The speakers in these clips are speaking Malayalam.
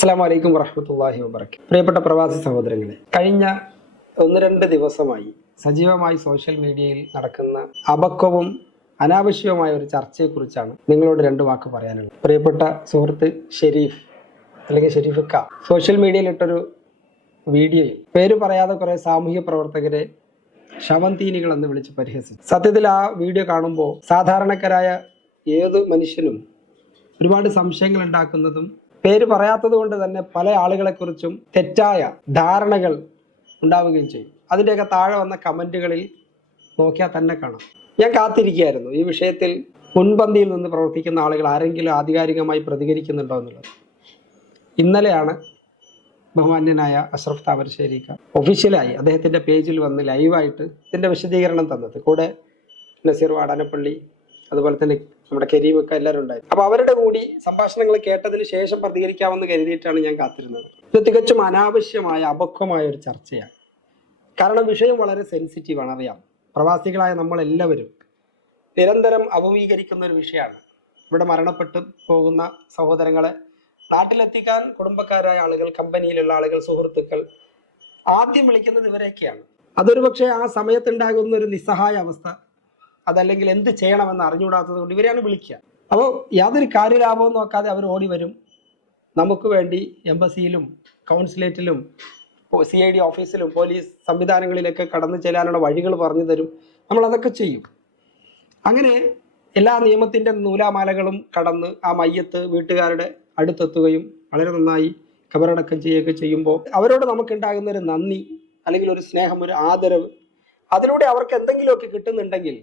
അസ്സലാമു അലൈക്കും വറഹ്മത്തുള്ളാഹി വബറകാതുഹു. പ്രിയപ്പെട്ട പ്രവാസി സഹോദരങ്ങളെ, കഴിഞ്ഞ 1-2 ദിവസമായി സജീവമായി സോഷ്യൽ മീഡിയയിൽ നടക്കുന്ന അപക്വവും അനാവശ്യവുമായ ഒരു ചർച്ചയെക്കുറിച്ചാണ് നിങ്ങളോട് 2 വാക്ക് പറയാനുള്ളത്. പ്രിയപ്പെട്ട സുഹൃത്ത് ഷെരീഫ് അല്ലെങ്കിൽ ഷെരീഫിക്ക സോഷ്യൽ മീഡിയയിൽ ഇട്ടൊരു വീഡിയോയിൽ പേര് പറയാതെ കുറെ സാമൂഹ്യ പ്രവർത്തകരെ ശവന്തീനികൾ എന്ന് വിളിച്ച് പരിഹസിച്ചു. സത്യത്തിൽ ആ വീഡിയോ കാണുമ്പോൾ സാധാരണക്കാരായ ഏത് മനുഷ്യനും ഒരുപാട് സംശയങ്ങൾ ഉണ്ടാക്കുന്നതും പേര് പറയാത്തത് കൊണ്ട് തന്നെ പല ആളുകളെക്കുറിച്ചും തെറ്റായ ധാരണകൾ ഉണ്ടാവുകയും ചെയ്യും. അതിൻ്റെയൊക്കെ താഴെ വന്ന കമൻറ്റുകളിൽ നോക്കിയാൽ തന്നെ കാണാം. ഞാൻ കാത്തിരിക്കുകയായിരുന്നു ഈ വിഷയത്തിൽ മുൻപന്തിയിൽ നിന്ന് പ്രവർത്തിക്കുന്ന ആളുകൾ ആരെങ്കിലും ആധികാരികമായി പ്രതികരിക്കുന്നുണ്ടോ എന്നുള്ളത്. ഇന്നലെയാണ് ബഹുമാന്യനായ അഷ്റഫ് താമരശ്ശേരിക്ക ഒഫീഷ്യലായി അദ്ദേഹത്തിൻ്റെ പേജിൽ വന്ന് ലൈവായിട്ട് ഇതിൻ്റെ വിശദീകരണം തന്നത്. കൂടെ നസീർ വാടാനപ്പള്ളി, അതുപോലെ തന്നെ നമ്മുടെ കരീമൊക്കെ എല്ലാവരും ഉണ്ടായിരുന്നു. അപ്പോൾ അവരുടെ കൂടി സംഭാഷണങ്ങൾ കേട്ടതിന് ശേഷം പ്രതികരിക്കാമെന്ന് കരുതിയിട്ടാണ് ഞാൻ കാത്തിരുന്നത്. ഇത് തികച്ചും അനാവശ്യമായ അപക്വമായ ഒരു ചർച്ചയാണ്. കാരണം വിഷയം വളരെ സെൻസിറ്റീവാണ്. അറിയാം, പ്രവാസികളായ നമ്മളെല്ലാവരും നിരന്തരം അപമീകരിക്കുന്ന ഒരു വിഷയമാണ്. ഇവിടെ മരണപ്പെട്ടു പോകുന്ന സഹോദരങ്ങളെ നാട്ടിലെത്തിക്കാൻ കുടുംബക്കാരായ ആളുകൾ, കമ്പനിയിലുള്ള ആളുകൾ, സുഹൃത്തുക്കൾ ആദ്യം വിളിക്കുന്നത് ഇവരെയൊക്കെയാണ്. അതൊരു പക്ഷേ ആ സമയത്തുണ്ടാകുന്ന ഒരു നിസ്സഹായ അവസ്ഥ, അതല്ലെങ്കിൽ എന്ത് ചെയ്യണമെന്ന് അറിഞ്ഞുകൂടാത്തത് കൊണ്ട് ഇവരെയാണ് വിളിക്കുക. അപ്പോൾ യാതൊരു കാര്യലാഭവും നോക്കാതെ അവർ ഓടി വരും. നമുക്ക് വേണ്ടി എംബസിയിലും കൗൺസിലേറ്റിലും CID ഓഫീസിലും പോലീസ് സംവിധാനങ്ങളിലൊക്കെ കടന്നു ചെല്ലാനുള്ള വഴികൾ പറഞ്ഞു തരും. നമ്മളതൊക്കെ ചെയ്യും. അങ്ങനെ എല്ലാ നിയമത്തിൻ്റെ നൂലാമാലകളും കടന്ന് ആ മയ്യത്ത് വീട്ടുകാരുടെ അടുത്തെത്തുകയും വളരെ നന്നായി ഖബറടക്കം ചെയ്യുകയൊക്കെ ചെയ്യുമ്പോൾ അവരോട് നമുക്കുണ്ടാകുന്ന ഒരു നന്ദി, അല്ലെങ്കിൽ ഒരു സ്നേഹം, ഒരു ആദരവ്, അതിലൂടെ അവർക്ക് എന്തെങ്കിലുമൊക്കെ കിട്ടുന്നുണ്ടെങ്കിൽ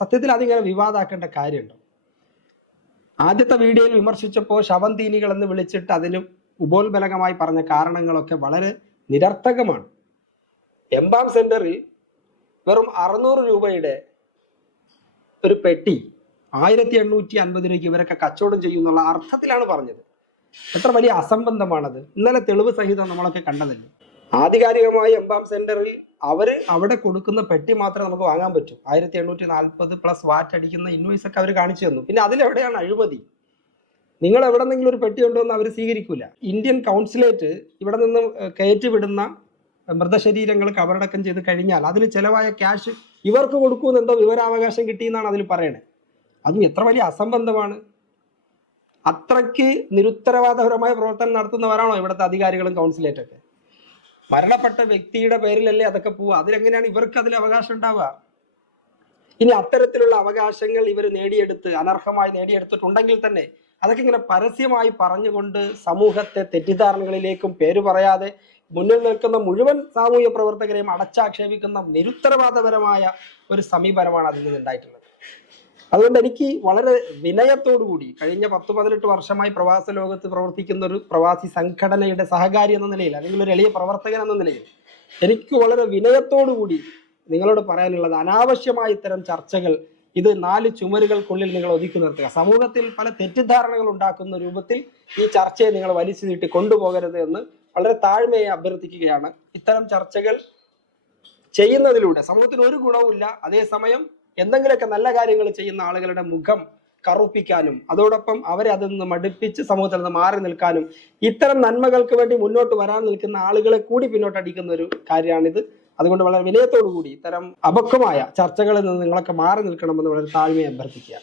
സത്യത്തിൽ അതിങ്ങനെ വിവാദമാക്കേണ്ട കാര്യമുണ്ടോ? ആദ്യത്തെ വീഡിയോയിൽ വിമർശിച്ചപ്പോൾ ശവന്തീനികൾ എന്ന് വിളിച്ചിട്ട് അതിന് ഉപോത്ബലകമായി പറഞ്ഞ കാരണങ്ങളൊക്കെ വളരെ നിരർത്ഥകമാണ്. എംബാം സെന്ററിൽ വെറും 600 രൂപയുടെ ഒരു പെട്ടി 1850 രൂപയ്ക്ക് ഇവരൊക്കെ കച്ചവടം ചെയ്യുന്നുള്ള അർത്ഥത്തിലാണ് പറഞ്ഞത്. എത്ര വലിയ അസംബന്ധമാണത്! ഇന്നലെ തെളിവ് സഹിതം നമ്മളൊക്കെ കണ്ടതല്ലേ. ആധികാരികമായി എംബാം സെന്ററിൽ അവിടെ കൊടുക്കുന്ന പെട്ടി മാത്രമേ നമുക്ക് വാങ്ങാൻ പറ്റൂ. 1840 പ്ലസ് വാറ്റ് അടിക്കുന്ന ഇൻവോയ്സ് ഒക്കെ അവർ കാണിച്ചു തന്നു. പിന്നെ അതിലെവിടെയാണ് അഴിമതി? നിങ്ങൾ എവിടെ നിന്നെങ്കിലും ഒരു പെട്ടി കൊണ്ടുവന്ന് അവർ സ്വീകരിക്കൂല. ഇന്ത്യൻ കൗൺസിലേറ്റ് ഇവിടെ നിന്ന് കയറ്റിവിടുന്ന മൃതശരീരങ്ങൾ കബറടക്കം ചെയ്ത് കഴിഞ്ഞാൽ അതിന് ചിലവായ ക്യാഷ് ഇവർക്ക് കൊടുക്കുമെന്ന് എന്തോ വിവരാവകാശം കിട്ടിയെന്നാണ് അതിൽ പറയണത്. അതും എത്ര വലിയ അസംബന്ധമാണ്! അത്രയ്ക്ക് നിരുത്തരവാദപരമായ പ്രവർത്തനം നടത്തുന്നവരാണോ ഇവിടുത്തെ അധികാരികളും കൗൺസിലേറ്റൊക്കെ? മരണപ്പെട്ട വ്യക്തിയുടെ പേരിലല്ലേ അതൊക്കെ പോവുക. അതിലെങ്ങനെയാണ് ഇവർക്ക് അതിൽ അവകാശം ഉണ്ടാവുക? ഇനി അത്തരത്തിലുള്ള അവകാശങ്ങൾ ഇവർ നേടിയെടുത്ത് അനർഹമായി നേടിയെടുത്തിട്ടുണ്ടെങ്കിൽ തന്നെ അതൊക്കെ ഇങ്ങനെ പരസ്യമായി പറഞ്ഞുകൊണ്ട് സമൂഹത്തെ തെറ്റിദ്ധാരണകളിലേക്കും പേര് പറയാതെ മുന്നിൽ നിൽക്കുന്ന മുഴുവൻ സാമൂഹ്യ പ്രവർത്തകരെയും അടച്ചാക്ഷേപിക്കുന്ന നിരുത്തരവാദപരമായ ഒരു സമീപനമാണ് അതിൽ നിന്നുണ്ടായിട്ടുള്ളത്. അതുകൊണ്ട് എനിക്ക് വളരെ വിനയത്തോടുകൂടി കഴിഞ്ഞ 10-18 വർഷമായി പ്രവാസ ലോകത്ത് പ്രവർത്തിക്കുന്ന ഒരു പ്രവാസി സംഘടനയുടെ സഹകാരി എന്ന നിലയിൽ, അല്ലെങ്കിൽ ഒരു എളിയ പ്രവർത്തകൻ എന്ന നിലയിൽ എനിക്ക് വളരെ വിനയത്തോടുകൂടി നിങ്ങളോട് പറയാനുള്ളത്, അനാവശ്യമായ ഇത്തരം ചർച്ചകൾ ഇത് 4 ചുമരുകൾക്കുള്ളിൽ നിങ്ങൾ ഒതുക്കി നിർത്തുക. സമൂഹത്തിൽ പല തെറ്റിദ്ധാരണകൾ ഉണ്ടാക്കുന്ന രൂപത്തിൽ ഈ ചർച്ചയെ നിങ്ങൾ വലിച്ചു നീട്ടി കൊണ്ടുപോകരുത് എന്ന് വളരെ താഴ്മയെ അഭ്യർത്ഥിക്കുകയാണ്. ഇത്തരം ചർച്ചകൾ ചെയ്യുന്നതിലൂടെ സമൂഹത്തിന് ഒരു ഗുണവുമില്ല. അതേസമയം എന്തെങ്കിലുമൊക്കെ നല്ല കാര്യങ്ങൾ ചെയ്യുന്ന ആളുകളുടെ മുഖം കറുപ്പിക്കാനും അതോടൊപ്പം അവരെ അതിൽ നിന്ന് മടുപ്പിച്ച് സമൂഹത്തിൽ നിന്ന് മാറി നിൽക്കാനും ഇത്തരം നന്മകൾക്ക് വേണ്ടി മുന്നോട്ട് വരാൻ നിൽക്കുന്ന ആളുകളെ കൂടി പിന്നോട്ടടിക്കുന്ന ഒരു കാര്യമാണിത്. അതുകൊണ്ട് വളരെ വിനയത്തോടു കൂടി ഇത്തരം അപക്വമായ ചർച്ചകളിൽ നിന്ന് നിങ്ങളൊക്കെ മാറി നിൽക്കണമെന്ന് വളരെ താഴ്മയെ അഭ്യർത്ഥിക്കുക.